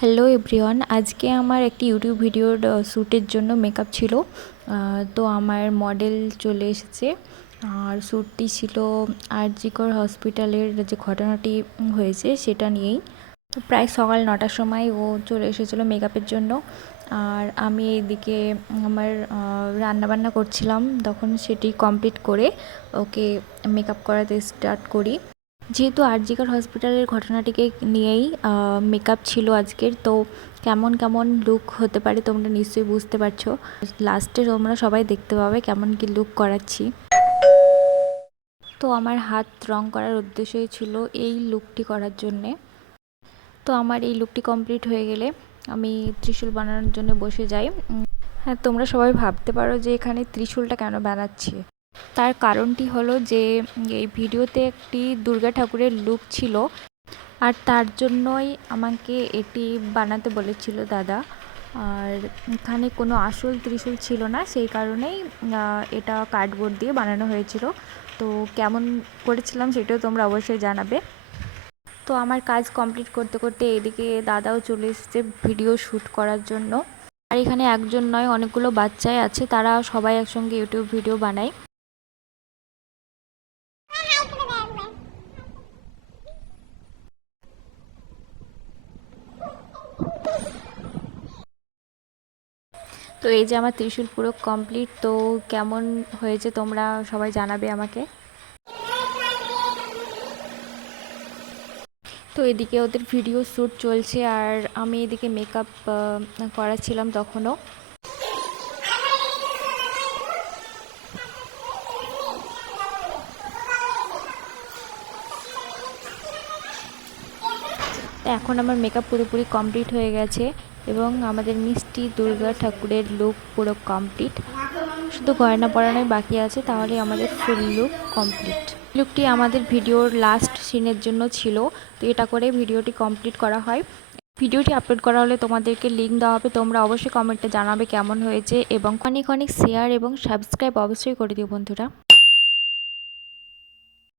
Hello everyone, আজকে আমার একটি ইউটিউব ভিডিওর শ্যুটের জন্য মেকআপ ছিল। তো আমার মডেল চলে এসেছে। আর শ্যুটটি ছিল আরজি কর হসপিটালের যে ঘটনাটি হয়েছে সেটা নিয়েই। প্রায় সকাল 9টার সময় ও চলে এসেছিলো মেকআপের জন্য। আর আমি এইদিকে আমার রান্নাবান্না করছিলাম, তখন সেটি কমপ্লিট করে ওকে মেকআপ করাতে স্টার্ট করি। যেহেতু আরজি কর হসপিটালের ঘটনাটিকে নিয়েই মেকআপ ছিল আজকের, তো কেমন কেমন লুক হতে পারে তোমরা নিশ্চয়ই বুঝতে পারছো। লাস্টে তোমরা সবাই দেখতে পাবে কেমন কি লুক করাচ্ছি। তো আমার হাত রং করার উদ্দেশ্যই ছিল এই লুকটি করার জন্যে। তো আমার এই লুকটি কমপ্লিট হয়ে গেলে আমি ত্রিশূল বানানোর জন্য বসে যাই। হ্যাঁ, তোমরা সবাই ভাবতে পারো যে এখানে ত্রিশূলটা কেন বানাচ্ছি। তার কারণটি হলো যে এই ভিডিওতে একটি দুর্গা ঠাকুরের লুক ছিল, আর তার জন্যই আমাকে এটি বানাতে বলেছিল দাদা। আর এখানে কোনো আসল ত্রিশূল ছিল না, সেই কারণেই এটা কার্ডবোর্ড দিয়ে বানানো হয়েছিল। তো কেমন করেছিলাম সেটাও তোমরা অবশ্যই জানাবে। তো আমার কাজ কমপ্লিট করতে করতে এদিকে দাদাও চলে এসেছে ভিডিও শ্যুট করার জন্য। আর এখানে একজন নয়, অনেকগুলো বাচ্চাই আছে, তারা সবাই একসঙ্গে ইউটিউব ভিডিও বানায়। তো এই যে আমার ত্রিশূল পুরো কমপ্লিট। তো কেমন হয়েছে তোমরা সবাই জানাবে আমাকে। তো এদিকে ওদের ভিডিও শ্যুট চলছে আর আমি এদিকে মেকআপ করাচ্ছিলাম তখনও। এখন আমার মেকআপ পুরোপুরি কমপ্লিট হয়ে গেছে এবং আমাদের মিষ্টি দুর্গা ঠাকুরের লুক পুরো কমপ্লিট। শুধু গয়না পরানোই বাকি আছে, তাহলে আমাদের ফুল লুক কমপ্লিট। লুকটি আমাদের ভিডিওর লাস্ট সিনের জন্য ছিল। তো এটা করে ভিডিওটি কমপ্লিট করা হয়। ভিডিওটি আপলোড করা হলে তোমাদেরকে লিঙ্ক দেওয়া হবে, তোমরা অবশ্যই কমেন্টে জানাবে কেমন হয়েছে এবং অনেক অনেক শেয়ার এবং সাবস্ক্রাইব অবশ্যই করে দিও বন্ধুরা।